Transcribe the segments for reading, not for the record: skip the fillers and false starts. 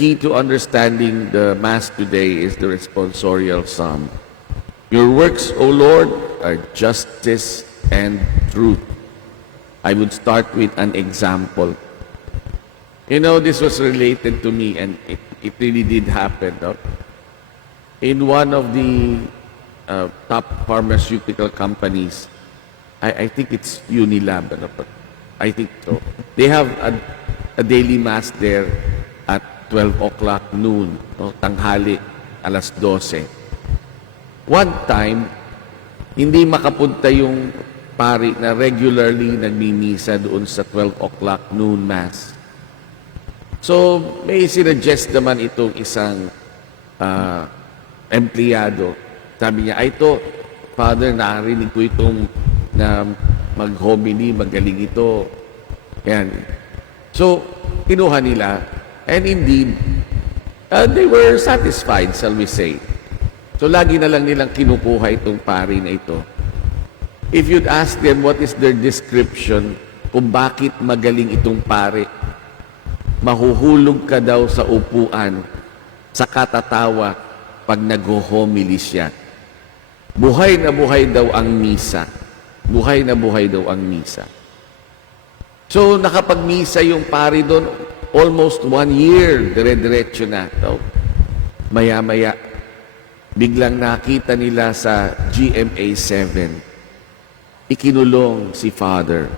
key to understanding the Mass today is the responsorial psalm. Your works, O Lord, are justice and truth. I would start with an example. You know, this was related to me, and it really did happen. No? In one of the top pharmaceutical companies, I think it's Unilab, but I think so. They have a daily Mass there at 12 o'clock noon, no? Tanghali, alas 12. One time, hindi makapunta yung pari na regularly nagmimisa doon sa 12 o'clock noon Mass. So, may sinuggest naman itong isang empleyado. Sabi niya, ay ito, Father, narinig ko itong na mag-homily, magaling ito. Yan. So, kinuha nila. And indeed, they were satisfied, shall we say. So, lagi na lang nilang kinukuha itong pari na ito. If you'd ask them what is their description kung bakit magaling itong pari, mahuhulog ka daw sa upuan, sa katatawa pag nag-homily siya. Buhay na buhay daw ang misa. Buhay na buhay daw ang misa. So, nakapag-misa yung pari doon, almost 1 year, dire-diretso na. So, maya-maya, biglang nakita nila sa GMA 7, ikinulong si Father.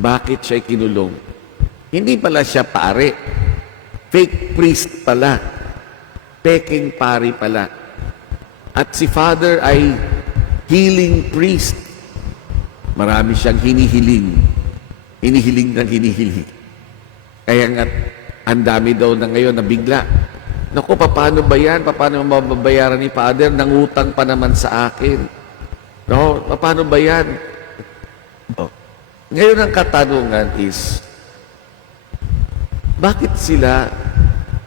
Bakit siya ikinulong? Hindi pala siya pare. Fake priest pala. Peking pari pala. At si Father ay healing priest. Marami siyang hinihiling. Hinihiling ng hinihiling. Kaya nga, ang dami daw na ngayon na bigla. Naku, paano ba yan? Paano mababayaran ni Father? Nangutang pa naman sa akin. No, paano ba yan? Oh. Ngayon ang katanungan is, bakit sila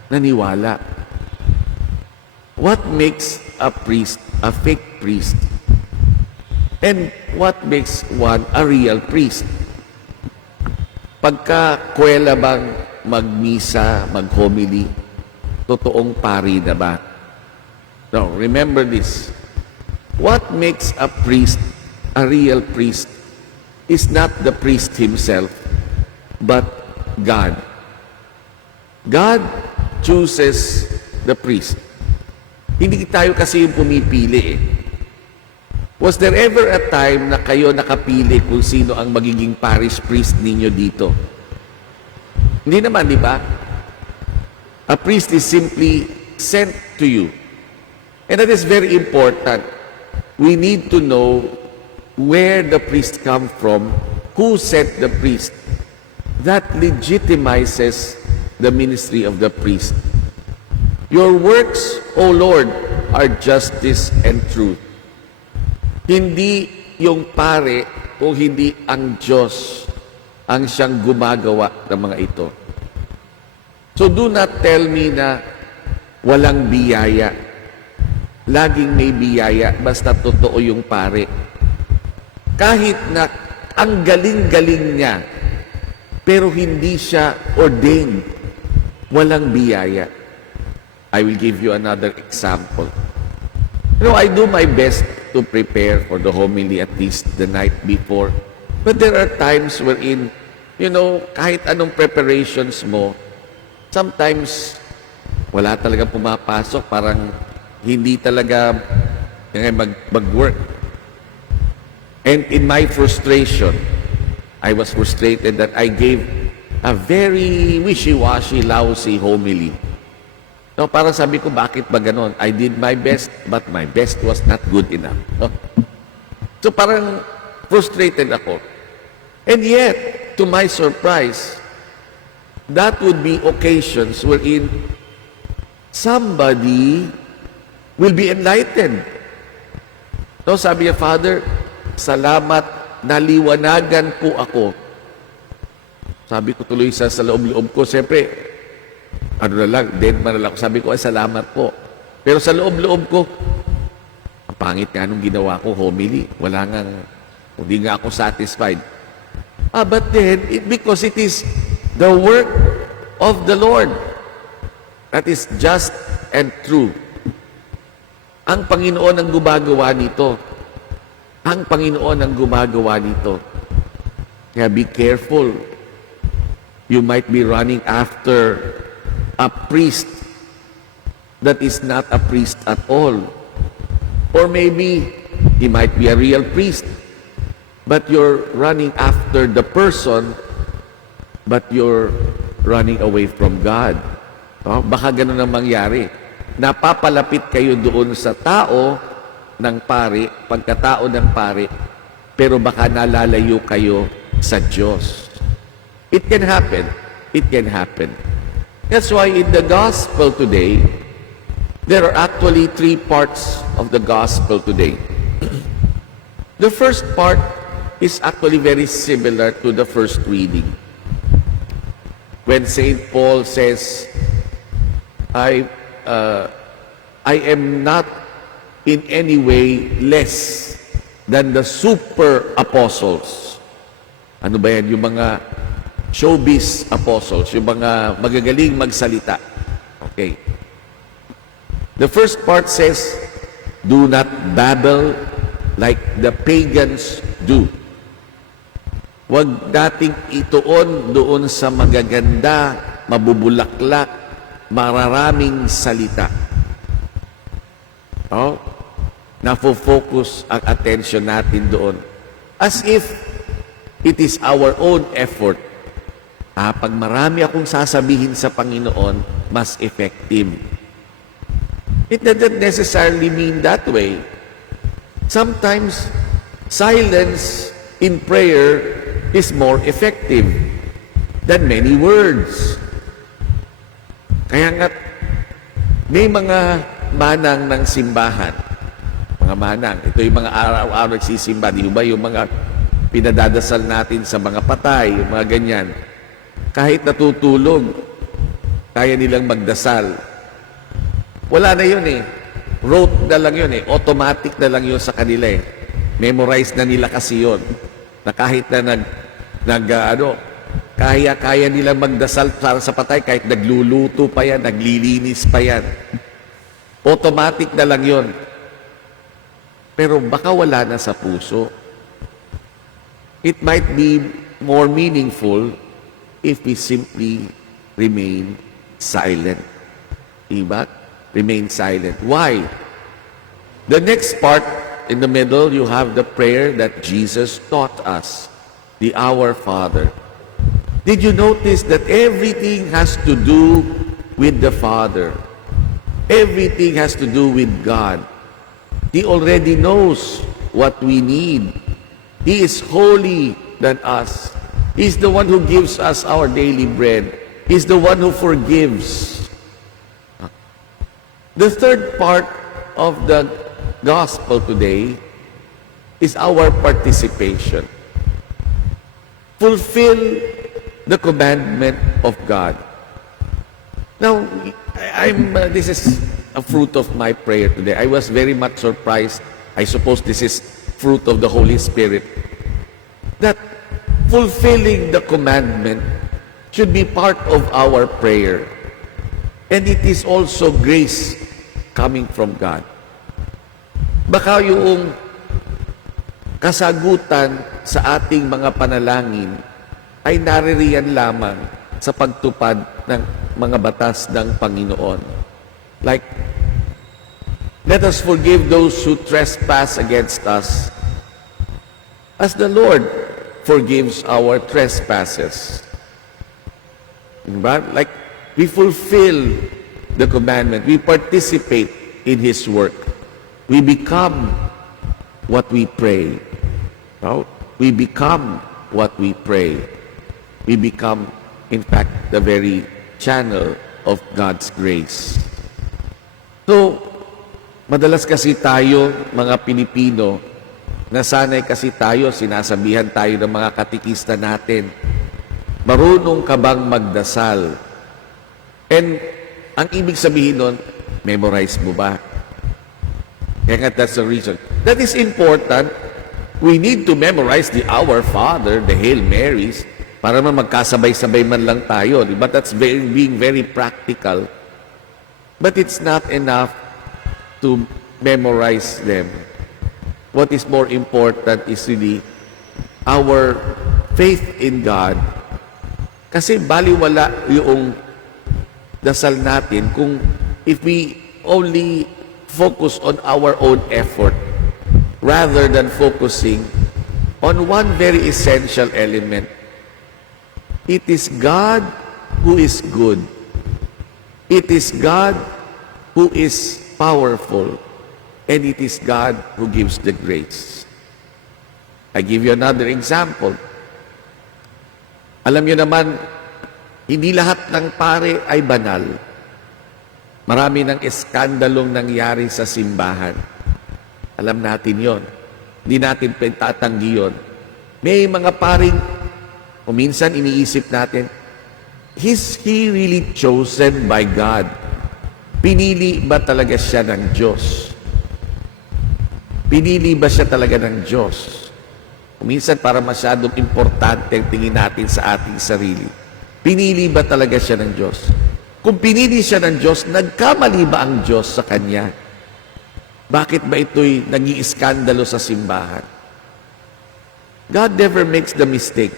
naniwala? What makes a priest a fake priest? And what makes one a real priest? Pagka kuwela bang magmisa, mag-homily, totoong pari na ba? No, remember this. What makes a priest a real priest is not the priest himself, but God. God chooses the priest. Hindi tayo kasi yung pumipili eh. Was there ever a time na kayo nakapili kung sino ang magiging parish priest ninyo dito? Hindi naman, di ba? A priest is simply sent to you. And that is very important. We need to know where the priest come from, who sent the priest. That legitimizes the ministry of the priest. Your works, O Lord, are justice and truth. Hindi yung pare o hindi ang Diyos ang siyang gumagawa ng mga ito. So do not tell me na walang biyaya. Laging may biyaya, basta totoo yung pare. Kahit na ang galing-galing niya, pero hindi siya ordained, walang biyaya. I will give you another example. You know, I do my best to prepare for the homily at least the night before. But there are times wherein, you know, kahit anong preparations mo, sometimes wala talaga pumapasok, parang hindi talaga mag-work. And in my frustration, I was frustrated that I gave a very wishy-washy, lousy homily. No, parang sabi ko, bakit ba ganon? I did my best, but my best was not good enough. No? So parang frustrated ako. And yet, to my surprise, that would be occasions wherein somebody will be enlightened. No, sabi niya, Father, salamat, naliwanagan po ako. Sabi ko tuloy sa loob-loob ko, siyempre, ano na lang, dead man na lang. Sabi ko, ay salamat po. Pero sa loob-loob ko, ang pangit nga nung ginawa ko, homily. Wala nga, hindi nga ako satisfied. But then, because it is the work of the Lord. That is just and true. Ang Panginoon ang gumagawa nito. Ang Panginoon ang gumagawa nito. Kaya be careful. You might be running after a priest that is not a priest at all. Or maybe he might be a real priest, but you're running after the person, but you're running away from God. Baka ganun ang mangyari. Napapalapit kayo doon sa tao ng pari, pagkatao ng pari, pero baka nalalayo kayo sa Diyos. It can happen. It can happen. That's why in the gospel today, there are actually 3 parts of the gospel today. The first part is actually very similar to the first reading. When St. Paul says, I am not in any way less than the super apostles. Ano ba yan? Yung mga showbiz apostles, yung mga magagaling magsalita. Okay. The first part says, do not babble like the pagans do. Huwag nating ituon doon sa magaganda, mabubulaklak, mararaming salita. Nafo-focus ang attention natin doon. As if it is our own effort. Pag marami akong sasabihin sa Panginoon, mas effective. It doesn't necessarily mean that way. Sometimes, silence in prayer is more effective than many words. Kaya nga, may mga manang ng simbahan. Mga manang. Ito yung mga araw-araw nagsisimba. Di ba yung mga pinadadasal natin sa mga patay, yung mga ganyan. Kahit natutulog, kaya nilang magdasal. Wala na yun eh. Rote na lang yun eh. Automatic na lang yun sa kanila eh. Memorize na nila kasi yun. Na kahit na kaya nilang magdasal para sa patay, kahit nagluluto pa yan, naglilinis pa yan. Automatic na lang yun. Pero baka wala na sa puso. It might be more meaningful if we simply remain silent. Diba? Remain silent. Why? The next part, in the middle, you have the prayer that Jesus taught us, the Our Father. Did you notice that everything has to do with the Father? Everything has to do with God. He already knows what we need. He is holy than us. He's the one who gives us our daily bread. He's the one who forgives. The third part of the gospel today is our participation. Fulfill the commandment of God. Now, this is a fruit of my prayer today. I was very much surprised. I suppose this is fruit of the Holy Spirit. That fulfilling the commandment should be part of our prayer. And it is also grace coming from God. Baka yung kasagutan sa ating mga panalangin ay naririyan lamang sa pagtupad ng mga batas ng Panginoon. Like, let us forgive those who trespass against us as the Lord forgives our trespasses. Diba? Like, we fulfill the commandment. We participate in His work. We become what we pray. No? We become what we pray. We become, in fact, the very channel of God's grace. So, madalas kasi tayo, mga Pilipino, nasanay kasi tayo, sinasabihan tayo ng mga katikista natin, marunong ka bang magdasal? And ang ibig sabihin nun, memorize mo ba? Kaya nga, that's the reason. That is important. We need to memorize the Our Father, the Hail Marys, para man magkasabay-sabay man lang tayo. Diba? That's being very practical. But it's not enough to memorize them. What is more important is really our faith in God. Kasi baliwala yung dasal natin kung if we only focus on our own effort rather than focusing on one very essential element. It is God who is good. It is God who is powerful. And it is God who gives the grace. I give you another example. Alam niyo naman, hindi lahat ng pare ay banal. Marami ng eskandalong nangyari sa simbahan. Alam natin yon. Hindi natin pintatanggi yon. May mga paring, o minsan iniisip natin, is he really chosen by God? Pinili ba talaga siya ng Diyos? Pinili ba siya talaga ng Diyos? O minsan para masyadong importante ang tingin natin sa ating sarili. Pinili ba talaga siya ng Diyos? Kung pinili siya ng Diyos, nagkamali ba ang Diyos sa Kanya? Bakit ba ito'y nag-iiskandalo sa simbahan? God never makes the mistake.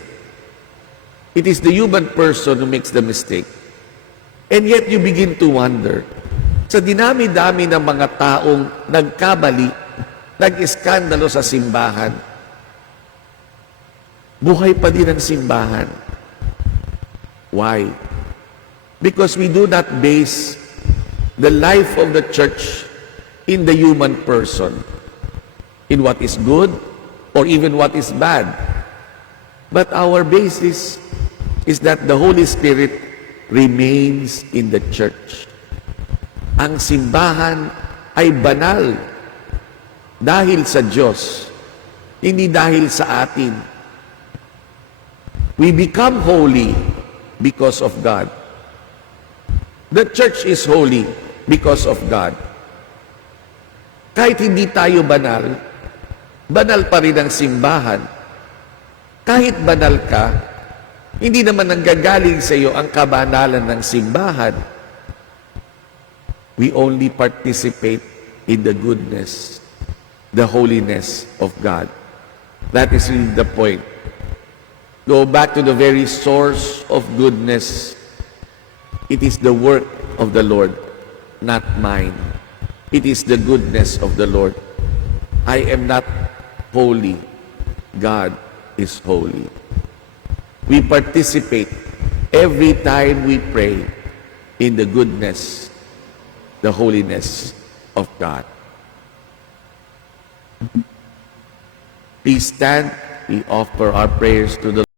It is the human person who makes the mistake. And yet you begin to wonder, sa dinami-dami ng mga taong nagkamali, nag-iskandalo sa simbahan, buhay pa din ang simbahan. Why? Because we do not base the life of the church in the human person, in what is good or even what is bad. But our basis is that the Holy Spirit remains in the church. Ang simbahan ay banal dahil sa Diyos, hindi dahil sa atin. We become holy because of God. The church is holy because of God. Kahit hindi tayo banal, banal pa rin ang simbahan. Kahit banal ka, hindi naman nanggagaling sa iyo ang kabanalan ng simbahan. We only participate in the goodness, the holiness of God. That is really the point. Go back to the very source of goodness. It is the work of the Lord, not mine. It is the goodness of the Lord. I am not holy. God is holy. We participate every time we pray in the goodness, the holiness of God. Please stand. We offer our prayers to the